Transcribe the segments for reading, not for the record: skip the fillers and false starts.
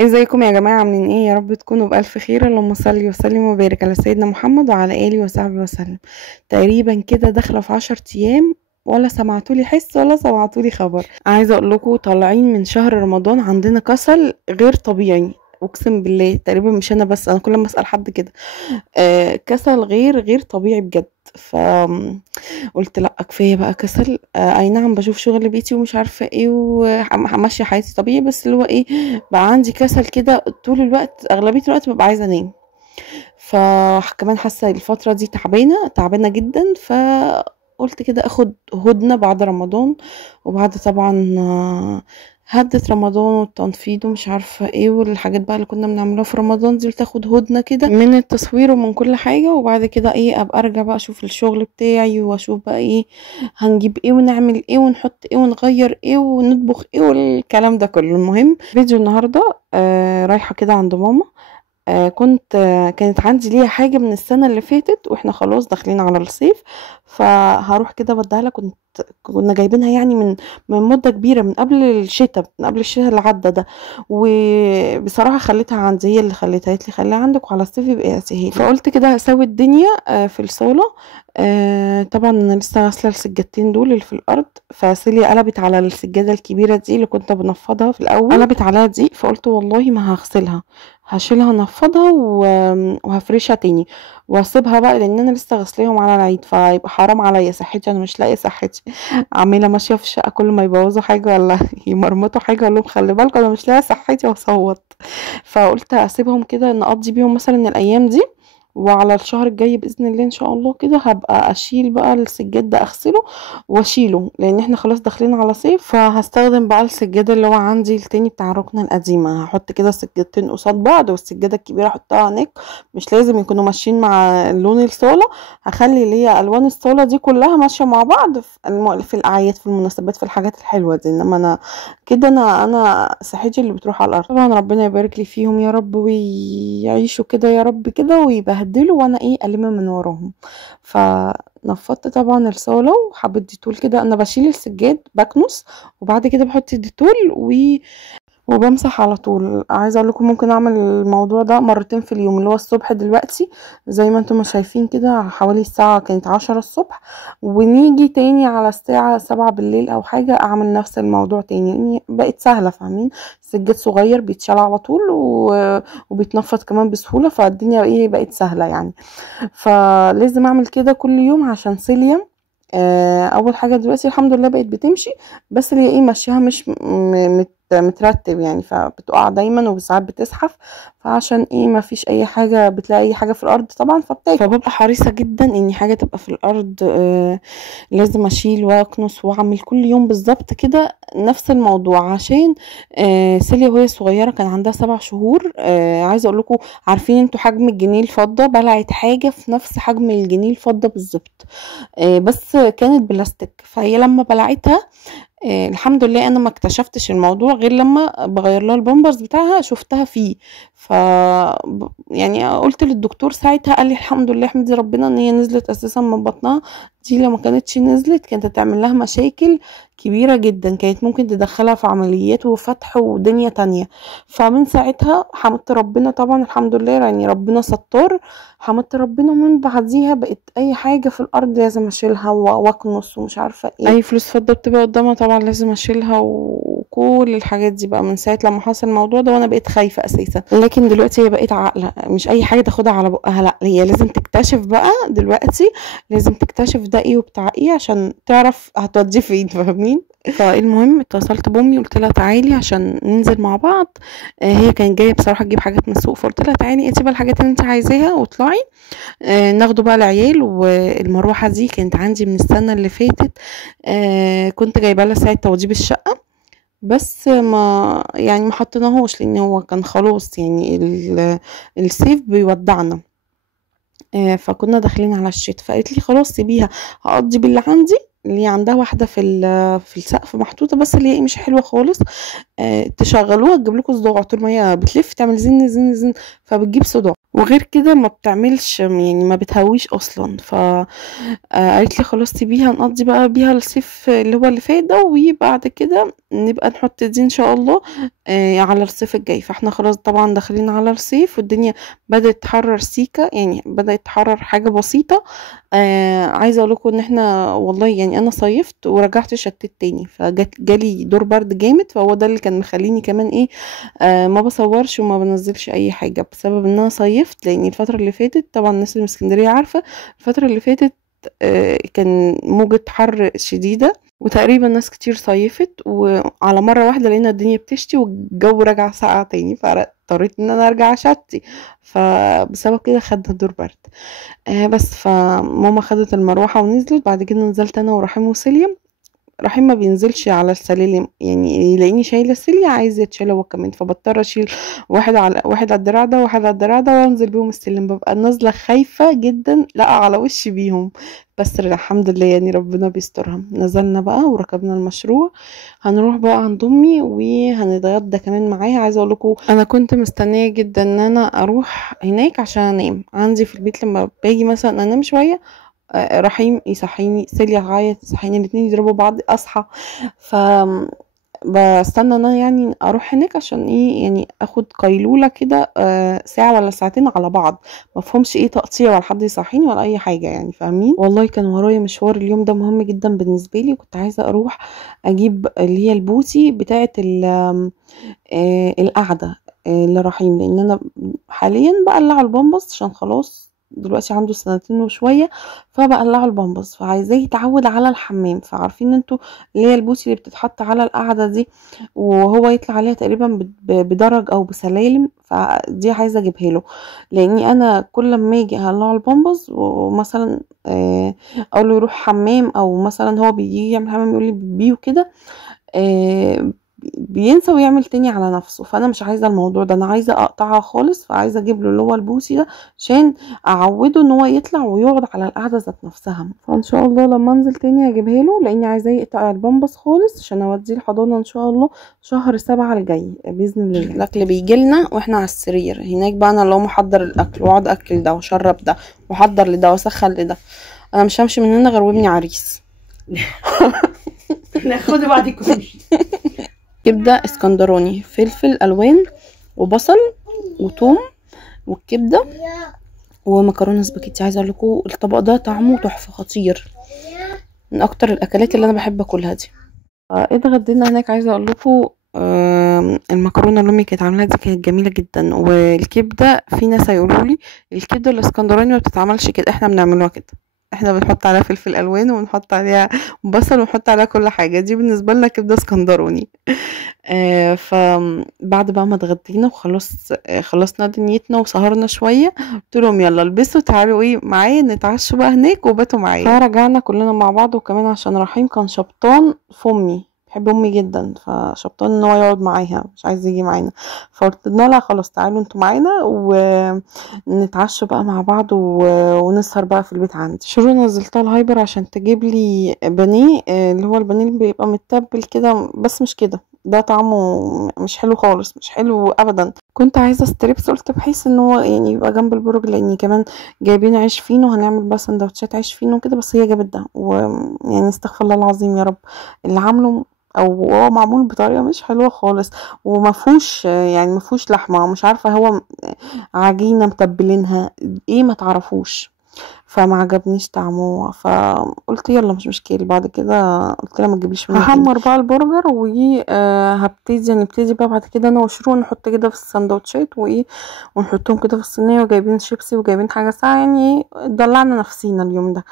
ازيكم يا جماعة؟ عاملين ايه؟ يا رب تكونوا بألف خير. اللهم صل وسلم وبارك على سيدنا محمد وعلى آله وصحبه وسلم. تقريبا كده داخلة في 10 ايام، ولا سمعتولي حس ولا سمعتولي خبر. عايزة اقول لكم طالعين من شهر رمضان عندنا كسل غير طبيعي. اقسم بالله تقريبا مش انا بس، انا كل ما اسال حد كده. كسل غير طبيعي بجد. ف قلت لا كفايه بقى كسل. اي نعم بشوف شغل بيتي ومش عارفه ايه وماشيه حياتي طبيعي، بس اللي هو ايه، بقى عندي كسل كده طول الوقت. اغلبيه الوقت ببقى عايزه انام. فكمان حاسه الفتره دي تعبانه جدا. قلت كده اخد هدنه بعد رمضان، وبعد طبعا هدة رمضان والتنفيذ ومش عارفة ايه والحاجات بقى اللي كنا بنعملها في رمضان دي. قلت اخد هدنة كده من التصوير ومن كل حاجة، وبعد كده ايه ابقى ارجع بقى اشوف الشغل بتاعي واشوف بقى ايه هنجيب ايه ونعمل ايه ونحط ايه ونغير ايه ونطبخ ايه والكلام ده كله. المهم فيديو النهاردة رايحة كده عند ماما. كانت عندي ليها حاجة من السنة اللي فاتت، واحنا خلاص داخلين على الصيف، فهروح كده بديها لها. كنا جايبينها يعني من مدة كبيرة، من قبل الشتاء، من قبل الشتاء اللي عدى ده. وبصراحة خليتها عندي، هي اللي خليتها، قالت لي خليها عندك وعلى الصيف يبقى اسهل. فقلت كده هسوي الدنيا في الصالة. طبعا انا لسه غاسله السجادتين دول اللي في الارض، فسيليا قلبت على السجاده الكبيره دي اللي كنت بنفضها في الاول، قلبت عليها دي. فقلت والله ما هغسلها، هشيلها انفضها وهفرشها تاني واسيبها بقى، لان انا لسه غسلاهم على العيد، فيبقى حرام عليا صحتي، انا مش لاقيه صحتي. عماله ماشيه في الشقه كل ما يبوظوا حاجه ولا يمرمطوا حاجه اقول لهم خلي بالكم انا مش لاقيه صحتي واصوت. فقلت اسيبهم كده نقضي بيهم مثلا الايام دي، وعلى الشهر الجاي باذن الله ان شاء الله كده هبقى اشيل بقى السجاد ده، اغسله واشيله، لان احنا خلاص داخلين على صيف. فهستخدم بقى السجاده اللي هو عندي التاني بتاع الركنه القديمه، هحط كده السجادتين قصاد بعض، والسجاده الكبيره احطها هناك. مش لازم يكونوا ماشيين مع لون الصاله، هخلي اللي هي الوان الصاله دي كلها ماشيه مع بعض في الاعياد، في المناسبات، في الحاجات الحلوه دي. انما انا كده انا صحتي اللي بتروح على الارض. طبعا ربنا يبارك لي فيهم يا رب، ويعيشوا كده يا رب كده ويبهدلوا، وانا ايه الم من وراهم. فنفضت طبعا الصاله وحبيت ديتول كده. انا بشيل السجاد بكنس، وبعد كده بحط الديتول وبمسح على طول. عايزه اقول لكم ممكن اعمل الموضوع ده مرتين في اليوم، اللي هو الصبح دلوقتي زي ما انتم ما شايفين كده، حوالي الساعه كانت 10 الصبح، ونيجي تاني على الساعه 7 بالليل او حاجه اعمل نفس الموضوع تاني. يعني بقت سهله، فاهمين؟ سجاد صغير بيتشال على طول وبيتنفض كمان بسهوله، فالدنيا ايه بقت سهله يعني. فلازم اعمل كده كل يوم عشان سيليا اول حاجه دلوقتي الحمد لله بقت بتمشي، بس اللي هي ايه ماشيها مش مترتب يعني، فبتقع دايما وساعات بتزحف. فعشان ايه ما فيش اي حاجه، بتلاقي اي حاجه في الارض طبعا فبتاكل. فببقى حريصه جدا ان حاجه تبقى في الارض. لازم اشيل واكنس واعمل كل يوم بالظبط كده نفس الموضوع، عشان سيليا وهي صغيره كان عندها 7 شهور. عايزه اقول لكم، عارفين انتوا حجم الجنيه الفضه؟ بلعت حاجه في نفس حجم الجنيه الفضه بالظبط، بس كانت بلاستيك. فهي لما بلعتها الحمد لله انا ما اكتشفتش الموضوع غير لما بغير لها البامبرز بتاعها شفتها فيه. ف يعني قلت للدكتور ساعتها، قال لي الحمد لله احمدي ربنا ان هي نزلت اساسا من بطنها. دي لو ما كانتش نزلت كانت هتعمل لها مشاكل كبيرة جدا، كانت ممكن تدخلها في عمليات وفتح ودنيا تانية. فمن ساعتها حمدت ربنا طبعا، الحمد لله يعني ربنا ستار، حمدت ربنا. ومن بعديها بقت اي حاجة في الارض لازم اشيلها واكنس ومش عارفة ايه، اي فلوس فضة بتبقى قدامها طبعا لازم اشيلها، وكل الحاجات دي بقى من ساعة لما حصل الموضوع ده وانا بقيت خايفة اساسا. لكن دلوقتي هي بقيت عاقلة، مش اي حاجة تاخدها على بقها، لا هي لازم تكتشف بقى دلوقتي، لازم تكتشف ده ايه وبتاع ايه عشان تعرف هتوديه فين، فاهمين؟ فالمهم اتصلت بامي قلت لها تعالي عشان ننزل مع بعض. هي كانت جايه بصراحه تجيب حاجات من السوق، فقلت لها تعالي انتي بقى الحاجات اللي انت عايزاها واطلعي ناخده بقى العيال. والمروحه دي كانت عندي من السنه اللي فاتت، كنت جايبه لها ساعه توضيب الشقه، بس ما حطيناهوش لان هو كان خلاص يعني الصيف بيودعنا. فكنا داخلين على الشتاء، فقالت لي خلاص سيبيها هقضي باللي عندي. اللي عندها واحده في السقف محطوطه، بس اللي هي مش حلوه خالص. تشغلوها تجيب لكم صداع، طول ما هي بتلف تعمل زن زن زن، فبتجيب صداع. وغير كده ما بتعملش يعني ما بتهويش اصلا. قالت لي خلاص سيبيها نقضي بقى بيها الصيف اللي هو اللي فات ده، وبعد كده نبقى نحط دي ان شاء الله على الصيف الجاي. فاحنا خلاص طبعا داخلين على الصيف، والدنيا بدأت تحرر سيكا، يعني بدأت تحرر حاجة بسيطة. عايزة اقول لكم ان احنا والله يعني انا صيفت ورجعت شتت تاني، جالي دور برد جامد، فهو ده اللي كان مخليني كمان ايه ما بصورش وما بنزلش اي حاجة، بسبب ان انا صيفت. لان الفترة اللي فاتت طبعا الناس اللي من اسكندرية عارفة الفترة اللي فاتت كان موجة حر شديدة، وتقريبا ناس كتير صيفت، وعلى مرة واحدة لقينا الدنيا بتشتي والجو رجع ساقع تاني، فاضطريت ان انا ارجع شتي. فبسبب كده خدنا دور برد. بس فماما خدت المروحة ونزلت، بعد كده نزلت انا ورحيم وسيليا. رحيم ما بينزلش على السلالم، يعني يلاقيني شايله سيليا عايز يتشال هو كمان، فبضطر اشيل واحد على الدراع ده وواحد على الدراع ده وانزل بيهم السلم. ببقى نازله خايفه جدا لا على وشي بيهم، بس الحمد لله يعني ربنا بيسترها. نزلنا بقى وركبنا المشروع، هنروح بقى عند امي وهنتغدى كمان معاها. عايزه اقول لكم انا كنت مستنيه جدا ان انا اروح هناك عشان انام. عندي في البيت لما باجي مثلا انام شويه رحيم يصحيني، سيليا تعيط تصحيني، الاتنين يضربوا بعض اصحى. ف بستنى ان انا يعني اروح هناك عشان ايه، يعني اخد قيلولة كده ساعة ولا ساعتين على بعض، مفهومش ايه تقطيع ولا حد يصحيني ولا اي حاجة يعني، فاهمين. والله كان ورايا مشوار اليوم ده مهم جدا بالنسبة لي، كنت عايزة اروح اجيب اللي هي البوسي بتاعة القعدة لرحيم، لان انا حاليا بقلع البامبس عشان خلاص دلوقتي عنده سنتين وشوية، فبقلعه البامبس، فعايزاه يتعود على الحمام. فعارفين انتوا اللي هي البوسي اللي بتتحط على القعدة دي وهو يطلع عليها تقريبا بدرج او بسلالم، فدي عايزة اجيبها له. لاني انا كل ما اجي اقلعه البامبس ومثلا اقول له يروح حمام، او مثلا هو بيجي يعمل حمام يقول لي بيه وكده بينسى ويعمل تاني على نفسه. فانا مش عايزه الموضوع ده، انا عايزه اقطعها خالص، فعايزه اجيب له اللي هو البوسي ده عشان اعوده ان هو يطلع ويقعد على القعده ذات نفسها. فان شاء الله لما انزل تاني هجيبها له، لاني عايزاه يقطع البامبس خالص عشان اوديه الحضانه ان شاء الله شهر 7 الجاي باذن الله. الاكل بيجي لنا واحنا على السرير هناك بقى، انا اللي هو محضر الاكل واقعد اكل ده واشرب ده واحضر لده واسخن لده. انا مش همشي من هنا غير وابني عريس. خدي بعضك وتمشي. كبده اسكندراني، فلفل الوان وبصل وثوم والكبده ومكرونه سباكيتي. عايزه اقول لكم الطبق ده طعمه تحفه خطير، من اكتر الاكلات اللي انا بحب اكلها دي. اتغدينا هناك. عايزه اقول لكم المكرونه اللي امي كانت عاملاها دي كانت جميله جدا، والكبده في ناس هيقولوا لي الكبده الاسكندراني ما بتتعملش كده، احنا بنعملوها كده، احنا بنحط عليها فلفل الوان ونحط عليها بصل ونحط عليها كل حاجه، دي بالنسبه لنا كبده اسكندراني. فبعد بقى ما اتغدينا وخلاص خلصنا دنيتنا وسهرنا شويه، قلت لهم يلا البسوا تعالوا ايه معايا نتعشوا بقى هناك وباتوا معايا. فرجعنا كلنا مع بعض، وكمان عشان رحيم كان شبطان في امي، بحب امي جدا، فشبطان ان هو يقعد معاها مش عايز يجي معانا، فقلت لنا لا خلاص تعالوا انتوا معانا ونتعشوا بقى مع بعض ونسهر بقى في البيت عندي. شروق نزلتها الهايبر عشان تجيب لي بانيه، اللي هو البانيه اللي بيبقى متبل كده، بس مش كده، ده طعمه مش حلو خالص، مش حلو ابدا. كنت عايزه ستريبس، قلت بحيث ان هو يعني يبقى جنب البرج، لاني كمان جايبين عيش فينو، هنعمل بقى سندوتشات عيش فينو كده، بس هي جابت ده، ويعني استغفر الله العظيم يا رب اللي عامله، او هو معمول بطريقه مش حلوه خالص، ومفهوش يعني مفهوش لحمه، مش عارفه هو عجينه متبلينها ايه ما تعرفوش، فما عجبنيش طعمه. فقلت يلا مش مشكله، بعد كده قلت لها ما تجيبليش منه. هحمر بقى البرجر وهبتدي نبتدي بقى بعد كده انا وشروق نحط كده في السندوتشات وايه، ونحطهم كده في الصينيه، وجايبين شيبسي وجايبين حاجه ساعه، يعني دلعنا نفسينا اليوم ده.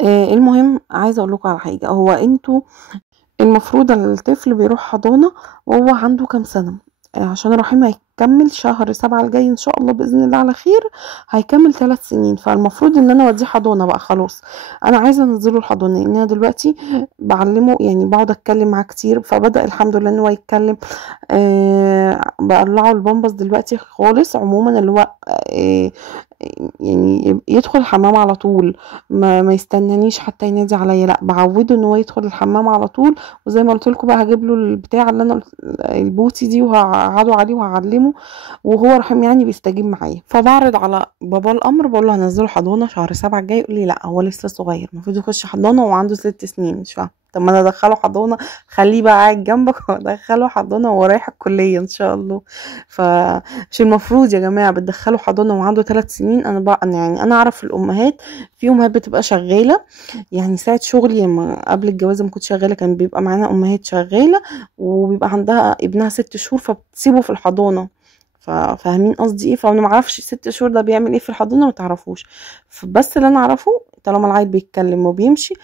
المهم عايزه اقول لكم على حاجه، هو انتوا المفروض الطفل بيروح حضانة وهو عنده كام سنة؟ عشان رحيم هيكمل شهر 7 الجاي ان شاء الله باذن الله على خير، هيكمل 3 سنين، فالمفروض ان انا اوديه حضانه بقى خلاص. انا عايزه انزله الحضانه لان انا دلوقتي بعلمه، يعني بقعد اتكلم معاه كتير، فبدا الحمد لله ان هو يتكلم. بقلعه البامبس دلوقتي خالص عموما، اللي هو يعني يدخل الحمام على طول، ما يستنانيش حتى ينادي عليا، لا بعوده ان هو يدخل الحمام على طول. وزي ما قلت لكم بقى هجيب له البتاع اللي انا البوتي دي وهقعده عليه وهعلمه، وهو رحيم يعني بيستجيب معايا. فبعرض على بابا الامر، بقول له هنزله حضانه شهر 7 الجاي، يقول لي لا هو لسه صغير المفروض يخش حضانه وعنده 6 سنين، مش فاهم. طب ما انا ادخله حضانه، خليه بقى قاعد جنبك وادخله حضانه وهو رايح الكليه ان شاء الله. فمش المفروض يا جماعه بتدخلوا حضانه وعنده 3 سنين؟ انا بقى يعني انا اعرف الامهات، في امهات بتبقى شغاله، يعني ساعه شغلي لما قبل الجواز ما كنت شغاله كان بيبقى معانا امهات شغاله وبيبقى عندها ابنها 6 شهور فبتسيبه في الحضانه. فاهمين قصدي ايه؟ فانا معرفش 6 شهور ده بيعمل ايه في الحضانه، ما تعرفوش. بس اللي انا اعرفه طالما العيل بيتكلم وبيمشي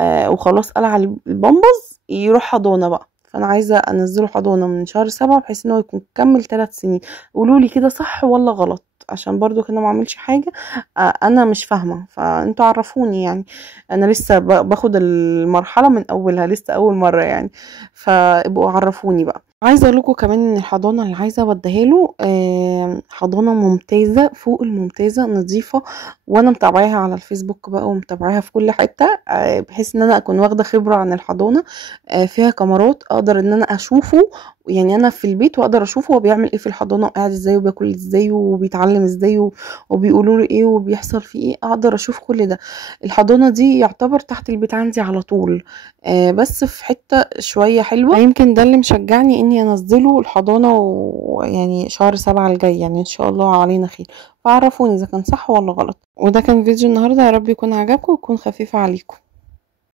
وخلاص قلع البامبز يروح حضانة بقى. فانا عايزة انزله حضانة من شهر 7 بحيث ان هو يكون كمل 3 سنين. قولولي كده صح ولا غلط، عشان برضو كده ما اعملش حاجة انا مش فاهمة، فانتوا عرفوني يعني. انا لسه باخد المرحلة من اولها، لسه اول مرة يعني، فابقوا عرفوني بقى. عايزه اقول لكم كمان ان الحضانه اللي عايزه اوديها له حضانه ممتازه فوق الممتازه، نظيفه، وانا متابعاها على الفيسبوك بقى ومتابعاها في كل حته، بحيث ان انا اكون واخده خبره عن الحضانه. فيها كاميرات اقدر ان انا اشوفه، يعني انا في البيت واقدر اشوفه هو بيعمل ايه في الحضانه، وقاعد ازاي وبياكل ازاي وبيتعلم ازاي وبيقولوا له ايه وبيحصل فيه ايه، اقدر اشوف كل ده. الحضانه دي يعتبر تحت البيت عندي على طول، بس في حته شويه حلوه، يمكن ده اللي مشجعني اني انزله الحضانه، ويعني شهر 7 الجاي يعني ان شاء الله علينا خير. فعرفوني اذا كان صح ولا غلط. وده كان فيديو النهارده، يا رب يكون عجبكم ويكون خفيف عليكم.